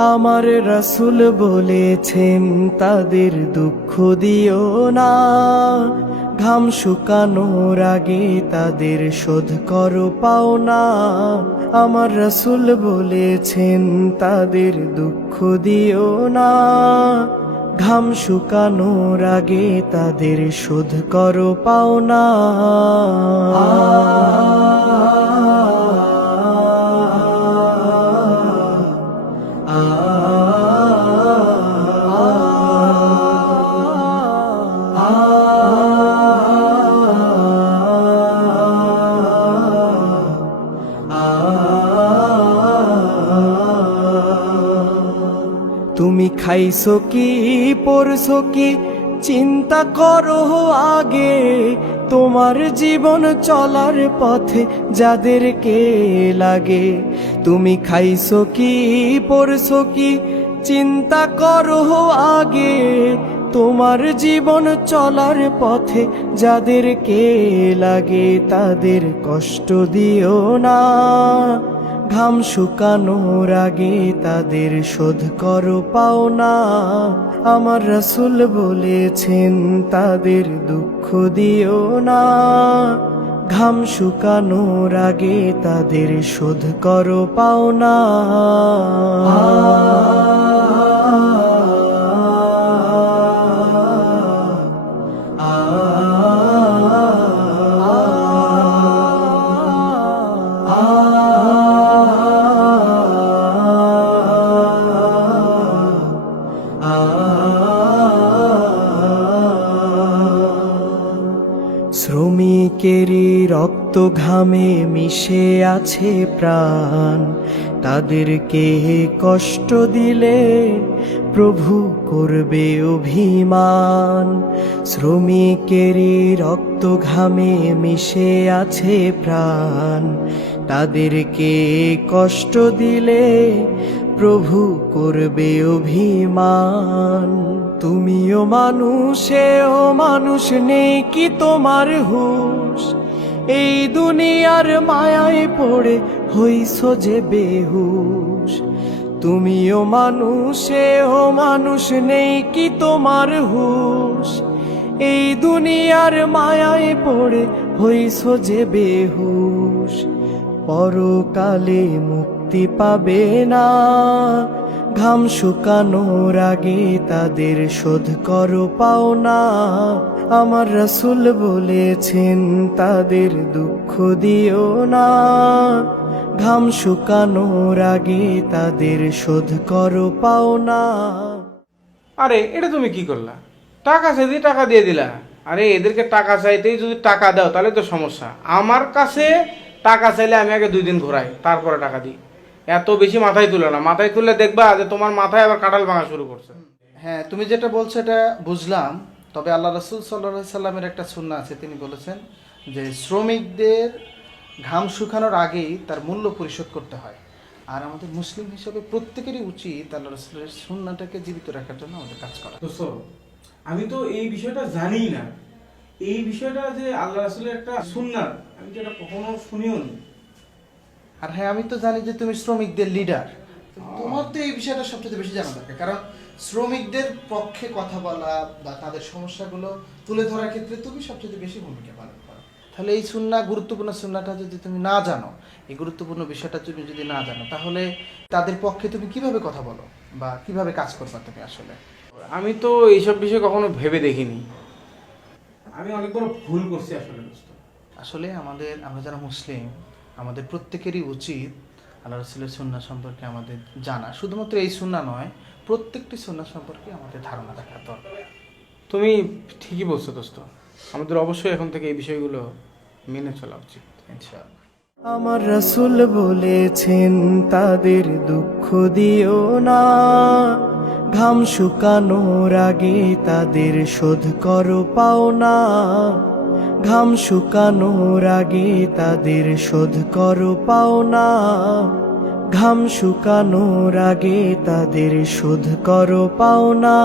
আমার রসুল বলেছেন, তাদের দুঃখ দিও না। ঘাম শুকানোর আগে তাদের শোধ করো, পাও না। আমার রসুল বলেছেন, তাদের দুঃখ দিও না। ঘাম শুকানোর আগে তাদের শোধ করো, পাও না। তুমি খাইছো কি, পড়ছো কি, চিন্তা করো আগে। তোমার জীবন চলার পথে যাদেরকে লাগে। তুমি খাইছো কি, পড়ছো কি, চিন্তা করো আগে। তোমার জীবন চলার পথে যাদেরকে লাগে, তাদের কষ্ট দিও না। ঘাম শুকানোর আগে তাদের শোধ করো, পাও না। আমার রসুল বলেছেন, তাদের দুঃখ দিও না। ঘাম শুকানোর আগে তাদের শোধ করো, পাও না রক্ত ঘামে মিশে আছে প্রাণ। তাদেরকে কষ্ট দিলে প্রভু করবে অভিমান। শ্রমিকেরই রক্ত ঘামে মিশে আছে প্রাণ। তাদেরকে কষ্ট দিলে প্রভু করবে অভিমান। তুমিও মানুষেও মানুষ নেই কি তোমার হুশ। এই দুনিয়ার মায়ায় পড়ে হইছ যে বেহুশ। তুমিও মানুষেও মানুষ নেই কি তোমার হুশ। এই দুনিয়ার মায়ায় পড়ে হইছ যে বেহুশ। পরকালে মুক্তি পাবে না। ঘাম শুকানোর আগে তাদের শোধ করো, পাও না। আমার রসুল বলেছেন, তাদের দুঃখ দিও না। ঘাম শুকানোর আগে তাদের শোধ করো, পাও না। আরে, এটা তুমি কি করলা? টাকা চাইতে টাকা দিয়ে দিলা। আরে, এদেরকে টাকা চাইতেই যদি টাকা দাও, তাহলে তো সমস্যা। আমার কাছে টাকা চাইলে আমি আগে দুই দিন ঘোরাই, তারপরে টাকা দিই। এত বেশি মাথায় তুলে না। মাথায় তুললে দেখবা যে তোমার মাথায় আবার কাঁঠাল ভাঙা শুরু করছে। হ্যাঁ তুমি যেটা বলছো এটা বুঝলাম। তবে আল্লাহ রসুল সাল্লাহ সাল্লামের একটা সুন্না আছে তিনি বলেছেন যে শ্রমিকদের ঘাম শুকানোর আগেই তার মূল্য পরিশোধ করতে হয়। আর আমাদের মুসলিম হিসেবে প্রত্যেকেরই উচিত আল্লাহ রসুলের সুন্নাটাকে জীবিত রাখার জন্য আমাদের কাজ করা। আমি তো এই বিষয়টা জানি না। এই বিষয়টা যে আল্লাহ রাসুলের একটা সুন্নার আমি তো এটা কখনো শুনিও নি আর হ্যাঁ আমি তো জানি যে তুমি শ্রমিকদের লিডার তোমার তো এই বিষয়টা সবচেয়ে বেশি জানা দরকার কারণ শ্রমিকদের পক্ষে কথা বলা বা তাদের সমস্যাগুলো তুলে ধরার ক্ষেত্রে তুমি সবচেয়ে বেশি ভূমিকা পালন করো। তাহলে এই সুন্না গুরুত্বপূর্ণ সুন্নাটা যদি তুমি না জানো এই গুরুত্বপূর্ণ বিষয়টা তুমি যদি না জানো তাহলে তাদের পক্ষে তুমি কীভাবে কথা বলো বা কীভাবে কাজ করবা তুমি আসলে? আমি তো এইসব বিষয়ে কখনো ভেবে দেখিনি। আমি অনেক বড় ভুল করছি আসলে আসলে আমাদের আমরা যারা মুসলিম আমাদের প্রত্যেকেরই উচিত আল্লাহ রসুলের সুন্না সম্পর্কে আমাদের জানা। শুধুমাত্র এই সুন্না নয় প্রত্যেকটি সুন্না সম্পর্কে আমাদের ধারণা রাখা দরকার। তুমি ঠিকই বলছো দোস্ত। আমাদের অবশ্যই এখন থেকে এই বিষয়গুলো মেনে চলা উচিত। ইনশাআল্লাহ। আমার রসুল বলেছেন তাদের দুঃখ দিও না। ঘাম শুকানোর আগে তাদের শোধ করো পাও না ঘাম শুকানোর আগে তাদের শোধ করো পাওনা ঘাম শুকানোর আগে তাদের শোধ করো, পাও না।